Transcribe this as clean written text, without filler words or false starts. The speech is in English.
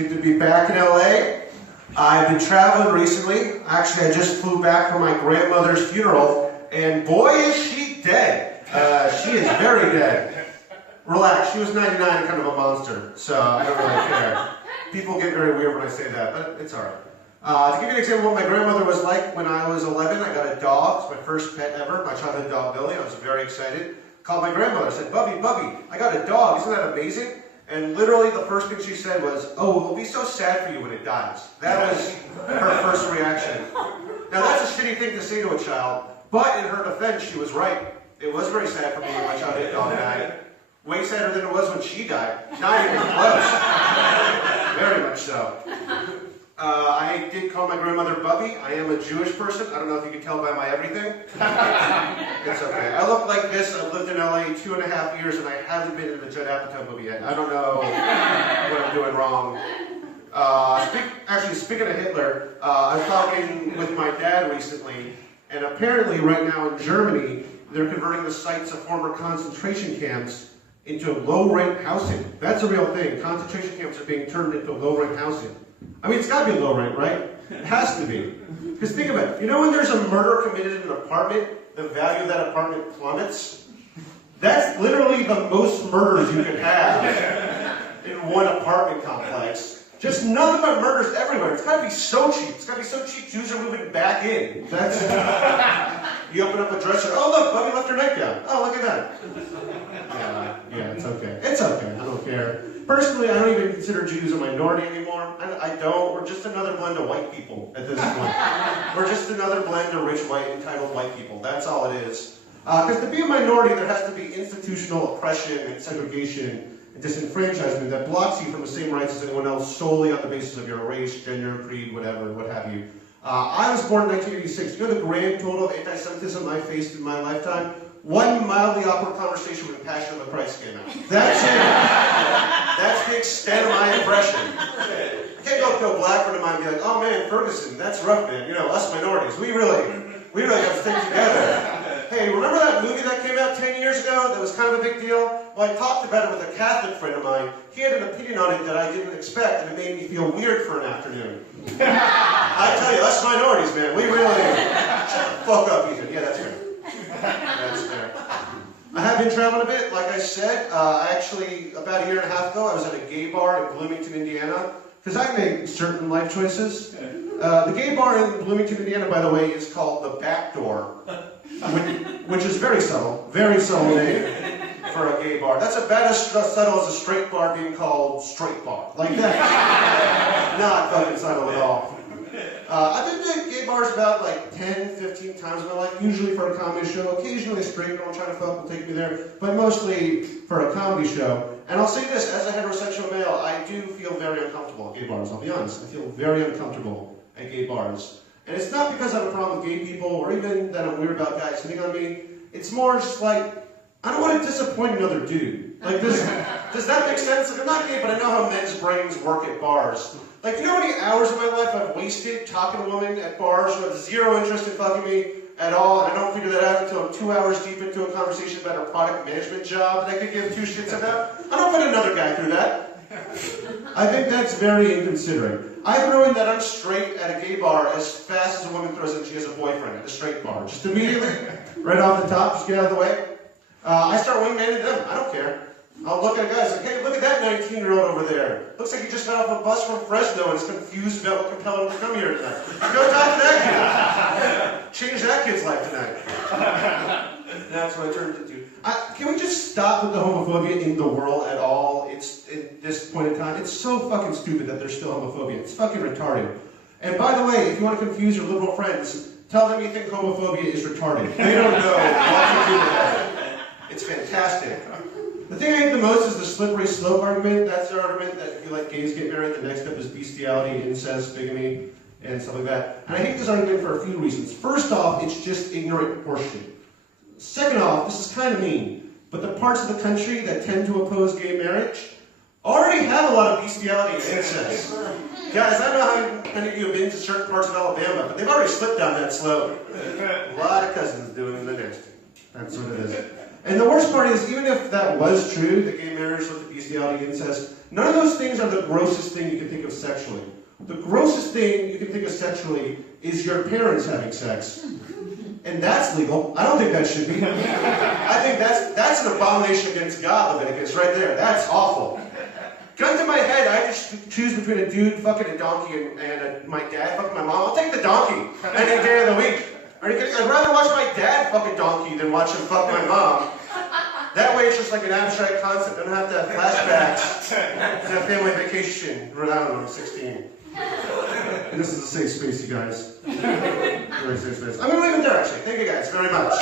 Good to be back in LA. I've been traveling recently. Actually, I just flew back from my grandmother's funeral, and boy is she dead. She is very dead. Relax, she was 99 and kind of a monster, so I don't really care. People get very weird when I say that, but it's alright. To give you an example of what my grandmother was like when I was 11, I got a dog. It's my first pet ever, my childhood dog Billy. I was very excited. Called my grandmother, I said, Bubby, I got a dog, isn't that amazing? And literally the first thing she said was, oh, it'll be so sad for you when it dies. That was her first reaction. Now that's a shitty thing to say to a child, but in her defense, she was right. It was very sad for me when my childhood dog died. Way sadder than it was when she died. Not even close. Very much so. I did call my grandmother Bubby. I am a Jewish person. I don't know if you can tell by my everything. It's okay. I look like this. I've lived in LA 2.5 years and I haven't been in the Judd Apatow movie yet. I don't know what I'm doing wrong. Actually, speaking of Hitler, I was talking with my dad recently, and apparently right now in Germany, they're converting the sites of former concentration camps into low-rent housing. That's a real thing. Concentration camps are being turned into low-rent housing. I mean, it's got to be low rent, right? It has to be. Because think about it. You know when there's a murder committed in an apartment, the value of that apartment plummets? That's literally the most murders you can have in one apartment complex. Just nothing but murders everywhere. It's got to be so cheap. It's got to be so cheap, Jews are moving back in. That's you open up a dresser. Oh, look, Bubby left her nightgown. Oh, look at that. Yeah, it's okay. It's okay. I don't care. Personally, I don't even consider Jews a minority anymore. I don't. We're just another blend of white people at this point. We're just another blend of rich, white, entitled white people. That's all it is. Because to be a minority, there has to be institutional oppression and segregation and disenfranchisement that blocks you from the same rights as anyone else solely on the basis of your race, gender, creed, whatever, what have you. I was born in 1986. You know the grand total of anti-Semitism I faced in my lifetime? One mildly awkward conversation when The Passion of the Christ came out. That's it. That's the extent of my impression. I can't go to a black friend of mine and be like, oh man, Ferguson, that's rough, man. You know, us minorities, we really got to stick together. Hey, remember that movie that came out 10 years ago that was kind of a big deal? Well, I talked about it with a Catholic friend of mine. He had an opinion on it that I didn't expect, and it made me feel weird for an afternoon. I tell you, us minorities, man, we really... Shut the fuck up, Ethan. Yeah, that's fair. That's fair. I have been traveling a bit, like I said. Actually, about 1.5 years ago, I was at a gay bar in Bloomington, Indiana, because I make certain life choices. The gay bar in Bloomington, Indiana, by the way, is called The Back Door, which is very subtle name for a gay bar. That's about as subtle as a straight bar being called Straight Bar. Like that. Not fucking subtle at all. I've been to gay bars about like 10, 15 times in my life, usually for a comedy show. Occasionally a straight girl trying to fuck will take me there, but mostly for a comedy show. And I'll say this, as a heterosexual male, I do feel very uncomfortable at gay bars, I'll be honest. I feel very uncomfortable at gay bars. And it's not because I have a problem with gay people, or even that I'm weird about guys hitting on me. It's more just like, I don't want to disappoint another dude. Like, does that make sense? Like, I'm not gay, but I know how men's brains work at bars. Like, you know how many hours of my life I've wasted talking to women at bars who have zero interest in fucking me at all, and I don't figure that out until I'm 2 hours deep into a conversation about a product management job that I could give two shits about? I don't put another guy through that. I think that's very inconsiderate. I throw in that I'm straight at a gay bar as fast as a woman throws in she has a boyfriend at a straight bar. Just immediately, right off the top, just get out of the way. I start wingmanning them. I don't care. I'll look at guys like, hey, look at that 19-year-old over there. Looks like he just got off a bus from Fresno and is confused about what compelled him to come here tonight. Go talk to that kid. Change that kid's life tonight. That's what I turned into. Can we just stop with the homophobia in the world at all? It's at this point in time. It's so fucking stupid that there's still homophobia. It's fucking retarded. And by the way, if you want to confuse your liberal friends, tell them you think homophobia is retarded. They don't know what to do with that. It's fantastic. The thing I hate the most is the slippery slope argument. That's the argument that if you let gays get married, the next step is bestiality, incest, bigamy, and stuff like that. And I hate this argument for a few reasons. First off, it's just ignorant horseshit. Second off, this is kind of mean, but the parts of the country that tend to oppose gay marriage already have a lot of bestiality and incest. Guys, I know how many of you have been to certain parts of Alabama, but they've already slipped down that slope. A lot of cousins doing the nasty. That's what it is. And the worst part is, even if that was true, that gay marriage led to bestiality, incest, none of those things are the grossest thing you can think of sexually. The grossest thing you can think of sexually is your parents having sex. And that's legal. I don't think that should be. I think that's an abomination against God, Leviticus, right there. That's awful. Gun to my head, I just choose between a dude fucking a donkey and my dad fucking my mom. I'll take the donkey any day of the week. Are you kidding? I'd rather watch my dad fuck a donkey than watch him fuck my mom. That way it's just like an abstract concept. I don't have to have flashbacks to a family vacation. Rhode Island when I'm 16. And this is a safe space, you guys. Very safe space. I'm going to leave it there, actually. Thank you guys very much.